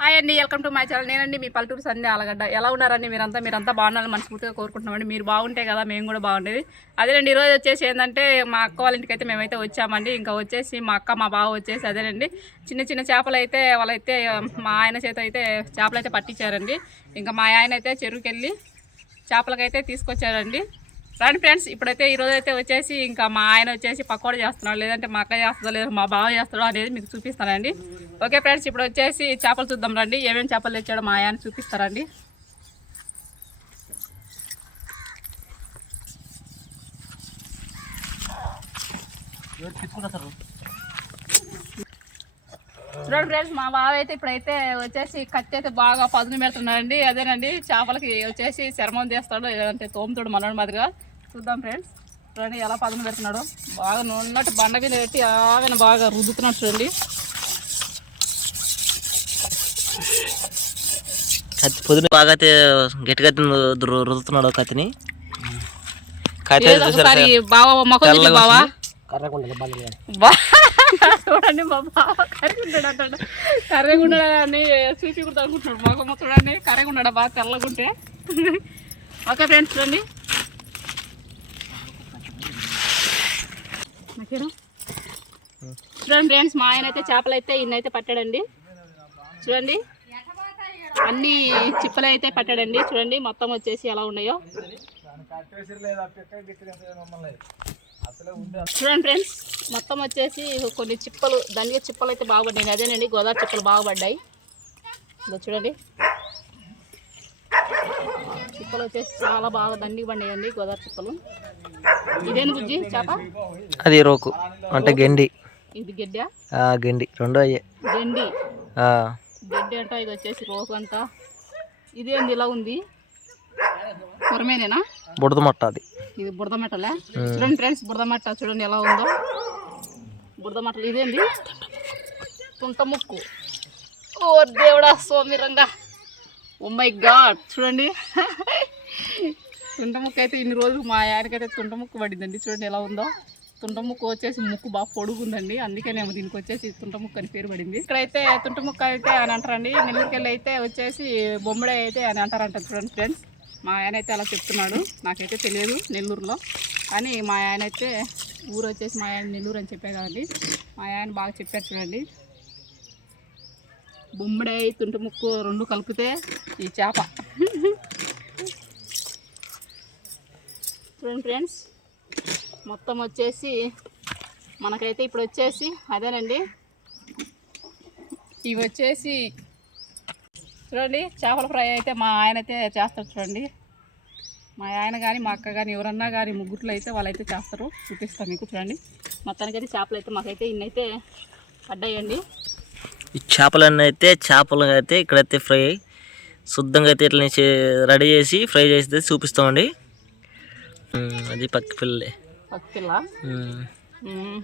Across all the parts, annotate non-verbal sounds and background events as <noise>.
Hi అండి welcome to my channel నేనండి మీ పల్లెటూరు సంధ్య ఆలగడ్డ. ఎలా ఉన్నారండి మీరంతా? మీరంతా బాగున్నారని మనస్ఫూర్తిగా కోరుకుంటున్నామండి. మీరు బాగుంటే కదా మేము కూడా బాగుండేది. అదేనండి ఈరోజు వచ్చేసి ఏంటంటే మా అక్క వాళ్ళ ఇంటికి అయితే మేమైతే వచ్చామండి. ఇంకా వచ్చేసి మా అక్క మా బావ వచ్చేసి అదేనండి. చిన్న చిన్న చేపలు అయితే వాళ్ళైతే మా ఆయన చేత అయితే చేపలు అయితే పట్టించారండి. ఇంకా మా ఆయన అయితే చెరువుకెళ్ళి చేపలకైతే తీసుకొచ్చారండి. రండి ఫ్రెండ్స్ ఇప్పుడైతే ఈరోజు అయితే వచ్చేసి ఇంకా మా ఆయన వచ్చేసి పకోడీ చేస్తున్నాడు. లేదంటే మా అక్క చేస్తుందో లేదా మా బావ చేస్తాడో అనేది మీకు చూపిస్తానండి. ఓకే ఫ్రెండ్స్ ఇప్పుడు వచ్చేసి చేపలు చూద్దాం రండి. ఏమేమి చేపలు తెచ్చాడో మా ఆయన చూపిస్తారండి. చూడండి ఫ్రెండ్స్ మా బావ అయితే ఇప్పుడైతే వచ్చేసి కత్తి అయితే బాగా పదును పెడుతున్నాడండి అదేనండి చేపలకి వచ్చేసి చర్మం తీస్తాడు లేదంటే తోముతాడు మనోడి మాదిరిగా. చూద్దాం ఫ్రెండ్స్ చూడండి ఎలా పదును పెడుతున్నాడు. బాగా నున్నట్టు బండ మీద పెట్టి ఆగన బాగా రుద్దుతున్నాడు చూడండి. కత్తి పొద్దున బాగా అయితే గట్టిగా రుద్దుతున్నాడు కత్తిని. బావ మొక్క చూపి చూడండి మా బావ కర్రెగుంటాడు అంటాడు. కర్రెగుంటాడు అని చూసి కూడా అనుకుంటున్నాడు మొక్క చూడండి కర్రెగుంటాడు బాగా తెల్లగుంటే. ఓకే ఫ్రెండ్స్ చూడండి. చూడండి ఫ్రెండ్స్ మా ఆయన అయితే చేపలు అయితే ఇన్నైతే పట్టాడండి. చూడండి. అన్ని చిప్పలు అయితే పట్టాడండి. చూడండి మొత్తం వచ్చేసి ఎలా ఉన్నాయో. చూడండి ఫ్రెండ్స్ మొత్తం వచ్చేసి కొన్ని చిప్పలు దండిగా చిప్పలు అయితే బాగుపడ్డాయి. అదేనండి గోదావరి చిప్పలు బాగుపడ్డాయి. ఇదో చూడండి. చిప్పలు వచ్చేసి చాలా బాగా దండిగా పడ్డాయండి గోదావరి చిప్పలు. ఇదేంటి బుజ్జి చేప? అది రోకు అంటే గెండి. ఇది గెడ్డ? గెండి రెండు అయ్యే. గెండి. గెడ్డి అంట ఇది వచ్చేసి రోకు అంట. ఇదేంది ఇలా ఉంది? కొరమేనేనా? బుడద మొట్ట అది. ఇది బురద మట్టలే. చూడండి ఫ్రెండ్స్ బురద మట్ట చూడండి ఎలా ఉందో. బురద మట్టలు ఇదేంది? తుంట ముక్కు. ఓ దేవుడా సోమిరంగా ఓ మై గాడ్ చూడండి. తుంట ముక్కు అయితే ఇన్ని రోజులు మా ఆయనకైతే తుంట ముక్కు పడిందండి. చూడండి ఎలా ఉందో. తుంట ముక్కు వచ్చేసి ముక్కు బాగా పొడుగుందండి. అందుకేనేమో దీనికి వచ్చేసి తుంట ముక్కు అని పేరు పడింది. ఇక్కడైతే తుంట ముక్కు అయితే అని అంటారండి. నెల్లూరుకెళ్ళి అయితే వచ్చేసి బొమ్మడే అయితే అని అంటారంట చూడండి ఫ్రెండ్స్. మా ఆయన అయితే అలా చెప్తున్నాడు. నాకైతే తెలియదు నెల్లూరులో. కానీ మా ఆయన అయితే ఊరు వచ్చేసి మా ఆయన నెల్లూరు అని చెప్పే కదండి. మా ఆయన బాగా చెప్పారు చూడండి. బొమ్మడాయి తుంటి ముక్కు రెండు కలిపితే ఈ చేప. చూడండి ఫ్రెండ్స్ మొత్తం వచ్చేసి మనకైతే ఇప్పుడు వచ్చేసి అదేనండి. ఇవి వచ్చేసి చూడండి చేపల ఫ్రై అయితే మా ఆయన అయితే చేస్తారు చూడండి. మా ఆయన కానీ మా అక్క కానీ ఎవరన్నా కానీ ముగ్గురులో అయితే వాళ్ళైతే చేస్తారు. చూపిస్తాను మీకు చూడండి. మొత్తానికైతే చేపలు అయితే మాకైతే ఇన్నైతే పడ్డాయండి. ఈ చేపలన్నీ అయితే చేపలు అయితే ఇక్కడైతే ఫ్రై శుద్ధంగా అయితే ఇట్లా రెడీ చేసి ఫ్రై చేసి చూపిస్తామండి. అది పక్క పిల్లలే. పక్కిల్ల ఉమ్,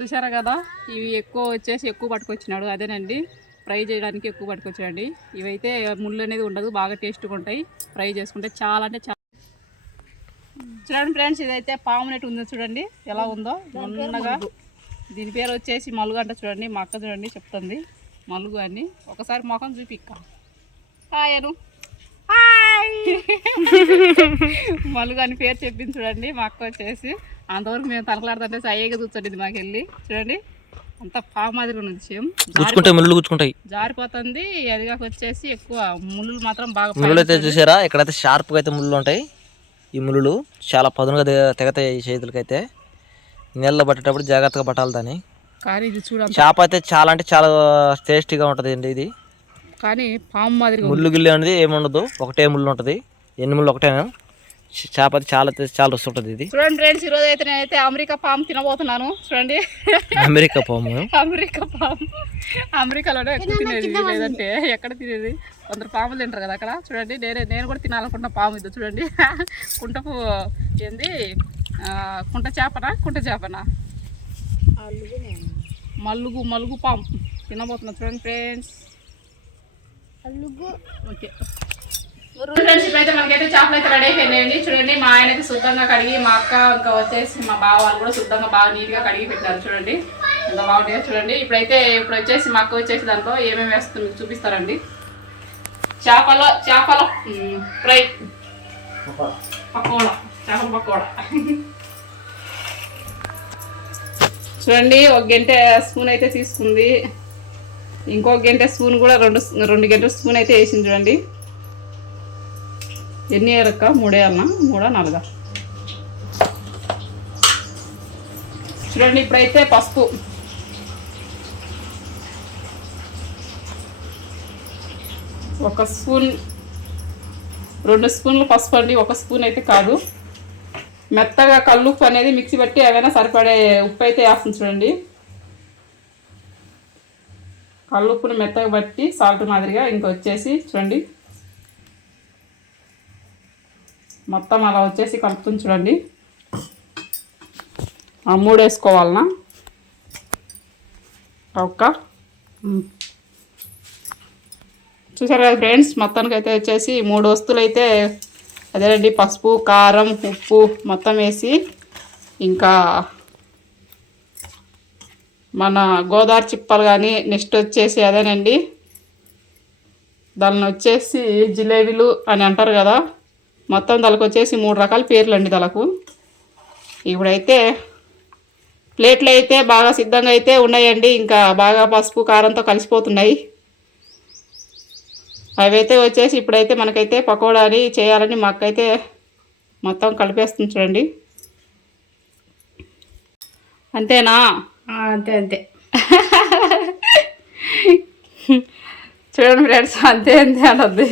చూసారా కదా? ఇవి ఎక్కువ వచ్చేసి ఎక్కువ పట్టుకొచ్చినాడు. అదేనండి. ఫ్రై చేయడానికి ఎక్కువ పట్టుకొచ్చాడండి ఇవైతే ముళ్ళు అనేది ఉండదు బాగా టేస్ట్గా ఉంటాయి. ఫ్రై చేసుకుంటే చాలా అంటే చాలా చూడండి ఫ్రెండ్స్ ఇదైతే పాము నెట్ ఉందో చూడండి ఎలా ఉందో. నున్నగా దీని పేరు వచ్చేసి మలుగు అంట చూడండి మా అక్క చూడండి చెప్తుంది. మలుగు అని. ఒకసారి మొఖం చూపిక్క. హాయ్ అను. హాయ్! మలుగు అని పేరు చెప్పింది చూడండి మా అక్క వచ్చేసి. అంతవరకు మేము తలకలాడుతుంటే సయ్యగా చూస్తుంది మాకు వెళ్ళి చూడండి అంత పాము మాదిరిగా ఉంది సేమ్ గుచ్చుకుంటాయి ముళ్ళు గుచ్చుకుంటాయి. జారిపోతుంది ఎదిగాక వచ్చేసి ఎక్కువ ముళ్ళు మాత్రం బాగా ముళ్ళు అయితే చూసారా? ఇక్కడైతే షార్ప్గా అయితే ముళ్ళు ఉంటాయి. ఈ ముళ్ళు చాలా పదునుగా తెగతాయి చేతులకైతే. నీళ్ళలో పట్టేటప్పుడు జాగ్రత్తగా పట్టాలి దాన్ని. కానీ ఇది చూడ చేప అయితే చాలా అంటే చాలా టేస్టీగా ఉంటుంది అండి ఇది. కానీ పాము మాదిరిగా ఉంది. ముళ్ళు గిల్లి అనేది ఏముండదు. ఒకటే ముళ్ళు ఉంటుంది. ఎన్ని ముళ్ళు ఒకటేనా? చేప అయితే చాలా చాలా రుచి ఉంటుంది ఇది. చూడండి ఫ్రెండ్స్ ఈరోజు అయితే నేనైతే అమెరికా పాము తినబోతున్నాను. చూడండి. అమెరికా పాము? అమెరికా పాము. అమెరికాలోనే ఎక్కువ తినేది లేదంటే ఎక్కడ తినేది? కొందరు పాములు తింటారు కదా అక్కడ. చూడండి నేనే నేను కూడా తినాలనుకుంటున్న పాము ఇది చూడండి. కుంటపు ఏంది? కుంట చేపనా? కుంట చేపనా? మల్లుగు మలుగు పాము. తినబోతున్నా చూడండి ఫ్రెండ్స్. ఓకే. ఫ్రెండ్షిప్ అయితే మనకైతే చేపలు అయితే రెడీ అయిపోయినాయండి. చూడండి మా ఆయన అయితే శుద్ధంగా కడిగి మా అక్క ఇంకా వచ్చేసి మా బావ వాళ్ళు కూడా శుద్ధంగా బాగా నీట్గా కడిగి పెట్టారు చూడండి. ఎంత బాగుంటాయో చూడండి. ఇప్పుడైతే ఇప్పుడు వచ్చేసి మా అక్క వచ్చేసి దాంట్లో ఏమేమి వేస్తుంది మీకు చూపిస్తారండి. చేపల చేపల ఫ్రై. పకోడా చేపల పకోడా. చూడండి ఒక గంట స్పూన్ అయితే తీసుకుంది. ఇంకొక గంట స్పూన్ కూడా రెండు రెండు గంటల స్పూన్ అయితే వేసింది చూడండి. ఎన్ని వేయరక్క మూడే అన్న? మూడా? నాలుగా? చూడండి ఇప్పుడైతే పసుపు. ఒక స్పూన్ రెండు స్పూన్లు పసుపు అండి. ఒక స్పూన్ అయితే కాదు. మెత్తగా కల్లుప్పు అనేది మిక్సీ బట్టి ఏవైనా సరిపడే ఉప్పు అయితే వేస్తుంది చూడండి. కల్లుప్పుని మెత్తగా బట్టి సాల్ట్ మాదిరిగా ఇంకొచ్చేసి చూడండి. మొత్తం అలా వచ్చేసి కలుపుతుంది చూడండి. ఆ మూడు వేసుకోవాలనా? ఒక్క. చూసారు కదా ఫ్రెండ్స్ మొత్తానికి అయితే వచ్చేసి మూడు వస్తువులు అయితే అదేనండి పసుపు కారం ఉప్పు మొత్తం వేసి ఇంకా మన గోదావరి చిప్పలు కానీ నెక్స్ట్ వచ్చేసి అదేనండి. దాన్ని వచ్చేసి జిలేబీలు అని అంటారు కదా. మొత్తం దానికి వచ్చేసి మూడు రకాల పేర్లు అండి దాలకు ఇప్పుడైతే ప్లేట్లు అయితే బాగా సిద్ధంగా అయితే ఉన్నాయండి. ఇంకా బాగా పసుపు కారంతో కలిసిపోతున్నాయి. అవైతే వచ్చేసి ఇప్పుడైతే మనకైతే పకోడాని చేయాలని మాకైతే మొత్తం కలిపేస్తుంది చూడండి. అంతేనా? అంతే అంతే. <laughs> చూడండి ఫ్రెండ్స్ అంతే అంతే అనొద్దు.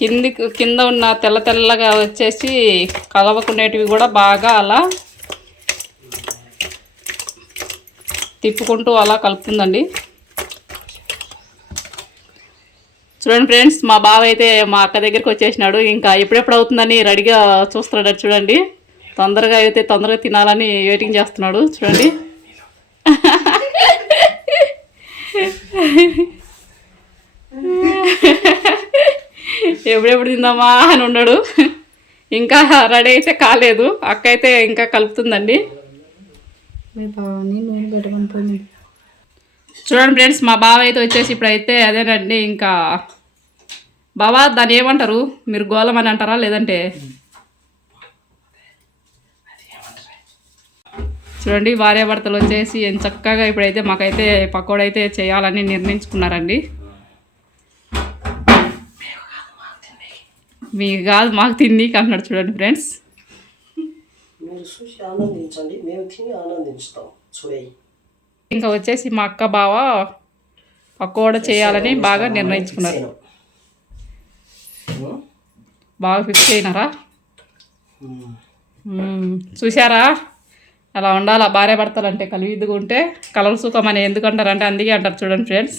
కింది కింద ఉన్న తెల్ల తెల్లగా వచ్చేసి కలవకునేటివి కూడా బాగా అలా తిప్పుకుంటూ అలా కలుపుతుందండి. చూడండి ఫ్రెండ్స్ మా బావ అయితే మా అక్క దగ్గరికి వచ్చేసినాడు. ఇంకా ఎప్పుడెప్పుడు అవుతుందని రెడీగా చూస్తున్నాడు చూడండి. తొందరగా అయితే తొందరగా తినాలని వెయిటింగ్ చేస్తున్నాడు చూడండి. <laughs> <laughs> ఎప్పుడెప్పుడు తిందామా అని ఉన్నాడు ఇంకా రెడీ అయితే కాలేదు. అక్క అయితే ఇంకా కలుపుతుందండి. చూడండి ఫ్రెండ్స్ మా బావ అయితే వచ్చేసి ఇప్పుడైతే అదేనండి ఇంకా బావా దాన్ని ఏమంటారు? మీరు గోళం అని అంటారా లేదంటే? చూడండి భార్యాభర్తలు వచ్చేసి ఎంత చక్కగా ఇప్పుడైతే మాకైతే పకోడీ అయితే చేయాలని నిర్ణయించుకున్నారండి. మీకు కాదు మాకు తిండి అంటున్నాడు చూడండి ఫ్రెండ్స్. మీరు చూసి ఆనందించండి మేము తిని ఆనందించుతాం. చూడే ఇంకా వచ్చేసి మా అక్క బావ పకోడ చేయాలని బాగా నిర్ణయించుకున్నారు. బాగా ఫిక్స్ అయినారా. చూసారా అలా ఉండాలి? భార్య భర్తలు అంటే కలివిద్దుగా ఉంటే కలర్ సుఖం అని ఎందుకు అంటారంటే అందుకే అంటారు చూడండి ఫ్రెండ్స్.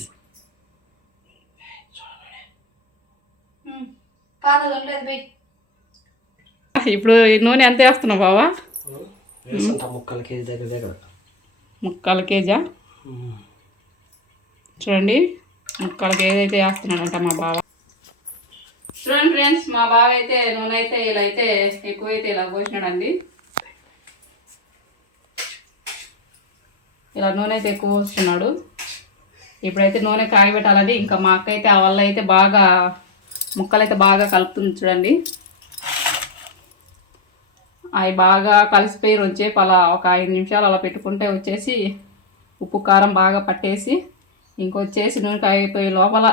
ఇప్పుడు ఈ నూనె ఎంత వేస్తున్నావు బావా? ముక్కలు కేజీ దగ్గర దగ్గర ముక్కల కేజా? చూడండి ముక్కల కేజీ అయితే వేస్తున్నాడంట మా బావ. చూడండి ఫ్రెండ్స్ మా బావ అయితే నూనె అయితే ఇలా అయితే ఎక్కువైతే ఇలా పోసినాడండి. ఇలా నూనె అయితే ఎక్కువ పోస్తున్నాడు. ఇప్పుడైతే నూనె కాగబెట్టాలని ఇంకా మా అక్క అయితే ఆ వల్ల అయితే బాగా ముక్కలు అయితే బాగా కలుపుతుంది చూడండి. అవి బాగా కలిసిపోయి వచ్చేపు అలా ఒక ఐదు నిమిషాలు అలా పెట్టుకుంటే వచ్చేసి ఉప్పు కారం బాగా పట్టేసి ఇంకొచ్చేసి నూనె కాగిపోయే లోపల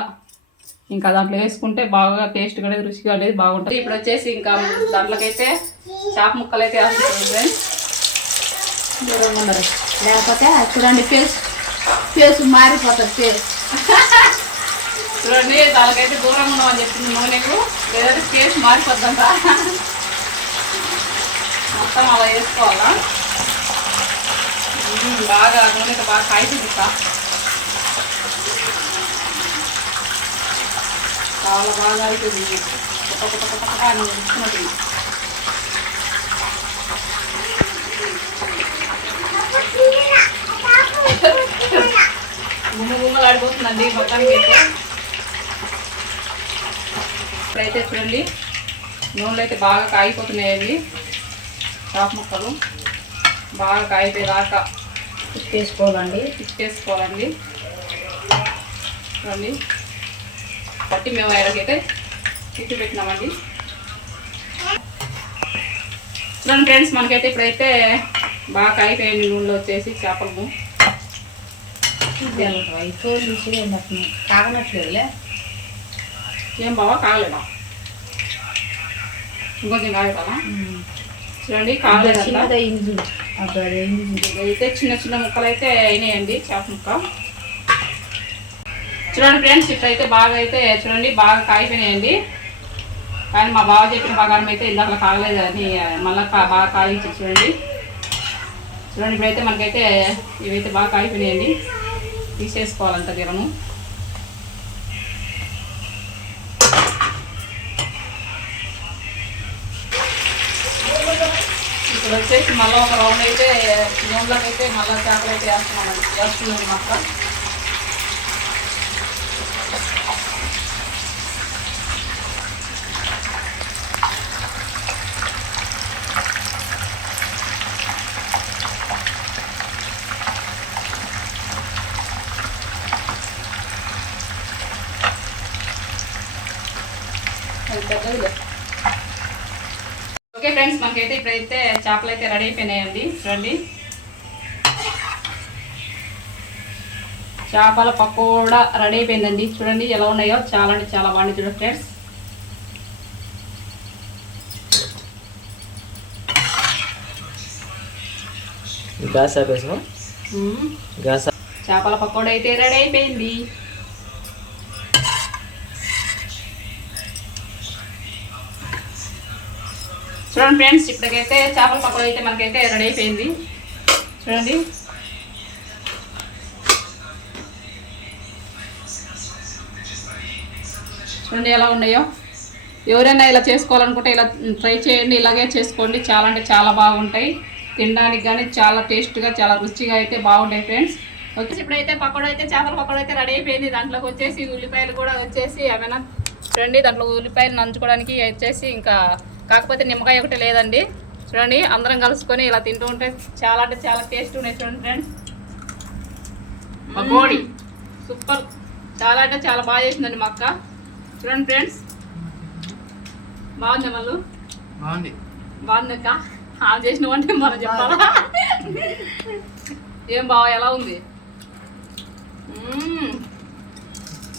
ఇంకా దాంట్లో వేసుకుంటే బాగా టేస్ట్ అనేది రుచిగా అనేది బాగుంటుంది. ఇప్పుడు వచ్చేసి ఇంకా దాంట్లోకైతే చేప ముక్కలు అయితే లేకపోతే చూడండి ఫేస్ ఫేస్ మారిపోతుంది ఫేస్ <laughs> చూడండి దానికైతే దూరంగా ఉన్నామని చెప్పింది నూనెకు లేదంటే టేస్ట్ మారిపోద్దంట. మొత్తం అలా వేసుకోవాలా? బాగా నూనెతో బాగా కాయితుంది చాలా బాగా అవుతుంది అని ఉడుకుతున్నది. <laughs> గుమ్మ గుమ్మలు ఆడిపోతుందండి మొత్తానికి అయితే. ఇప్పుడైతే చూడండి. నూనెలు అయితే బాగా కాగిపోతున్నాయండి చాప ముక్కలు బాగా కాగిపోయేదాకా వేసుకోవాలండి తిప్పేసుకోవాలండి చూడండి. పట్టి మేము ఎరగైతే తిప్పి పెట్టినామండి. చూడండి ఫ్రెండ్స్ మనకైతే ఇప్పుడైతే బాగా కాగిపోయింది నూనెలో వచ్చేసి చేపలు. కాగనట్లేదులే. ఏం బాగా కాగలేదా ఇంకొంచెం కాగలేదా చూడండి చూడు. అయితే చిన్న చిన్న ముక్కలు అయితే అయినాయండి చేప ముక్క. చూడండి ఫ్రెండ్స్ ఇట్లయితే బాగా అయితే చూడండి బాగా కాగిపోయినాయండి. కానీ మా బావ చెప్పిన ప్రకారం అయితే ఇందాక కాగలేదు అని మళ్ళీ బాగా కాగించి చూడండి. చూడండి ఇప్పుడైతే మనకైతే ఇవైతే బాగా కాగిపోయినాయండి. తీసేసుకోవాలంట దిరము ఇప్పుడు వచ్చేసి మళ్ళీ ఒక రౌండ్ అయితే నూనెలోకి అయితే మళ్ళీ చేపలు అయితే వేస్తున్నాం వేస్తున్నాం మాత్ర అది పెద్దదిలే. ఓకే ఫ్రెండ్స్ మనకైతే ఇప్పుడైతే చేపలు అయితే రెడీ అయిపోయినాయండి. చూడండి. చేపల పకోడా రెడీ అయిపోయిందండి. చూడండి ఎలా ఉన్నాయో. చాలా అంటే చాలా బాగుంది చూడండి ఫ్రెండ్స్. గ్యాస్ చేపల పకోడా అయితే రెడీ అయిపోయింది. చూడండి ఫ్రెండ్స్ ఇప్పటికైతే చేపల పకోడా అయితే మనకైతే రెడీ అయిపోయింది. చూడండి. చూడండి ఎలా ఉన్నాయో. ఎవరైనా ఇలా చేసుకోవాలనుకుంటే ఇలా ట్రై చేయండి ఇలాగే చేసుకోండి. చాలా అంటే చాలా బాగుంటాయి. తినడానికి కానీ చాలా టేస్ట్గా చాలా రుచిగా అయితే బాగుంటాయి ఫ్రెండ్స్. వచ్చేసి ఇప్పుడైతే పకోడా అయితే చేపల పకోడా అయితే రెడీ అయిపోయింది. దాంట్లోకి వచ్చేసి ఉల్లిపాయలు కూడా వచ్చేసి ఏమైనా చూడండి దాంట్లో ఉల్లిపాయలు నంచుకోవడానికి వచ్చేసి ఇంకా కాకపోతే నిమ్మకాయ ఒకటి లేదండి. చూడండి అందరం కలుసుకొని ఇలా తింటూ ఉంటే చాలా అంటే చాలా టేస్ట్ ఉన్నాయి చూడండి ఫ్రెండ్స్ పకోడీ. సూపర్. చాలా అంటే చాలా బాగా చేసిందండి మా అక్క. చూడండి ఫ్రెండ్స్ బాగుంది మళ్ళు బాగుంది. బాగుంది అక్క? ఆ చేసిన వంట మనం చెప్పాలా? ఏం బావ ఎలా ఉంది మ్మ్.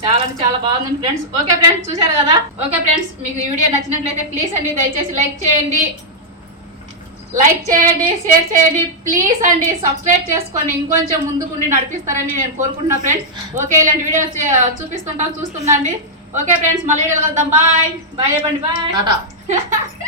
చాలా అంటే చాలా బాగుంది ఫ్రెండ్స్. ఓకే ఫ్రెండ్స్ చూశారు కదా? ఓకే ఫ్రెండ్స్ మీకు ఈ వీడియో నచ్చినట్లయితే ప్లీజ్ అండి దయచేసి లైక్ చేయండి. లైక్ చేయండి షేర్ చేయండి ప్లీజ్ అండి సబ్స్క్రైబ్ చేసుకొని ఇంకొంచెం ముందుకుండి నడిపిస్తారని నేను కోరుకుంటున్నా ఫ్రెండ్స్. ఓకే ఇలాంటి వీడియో చూపిస్తుంటాం చూస్తుండండి. ఓకే ఫ్రెండ్స్ మళ్ళీ వీడియో కలుద్దాం. బాయ్. బాయ్ చెప్పండి బాయ్. <laughs>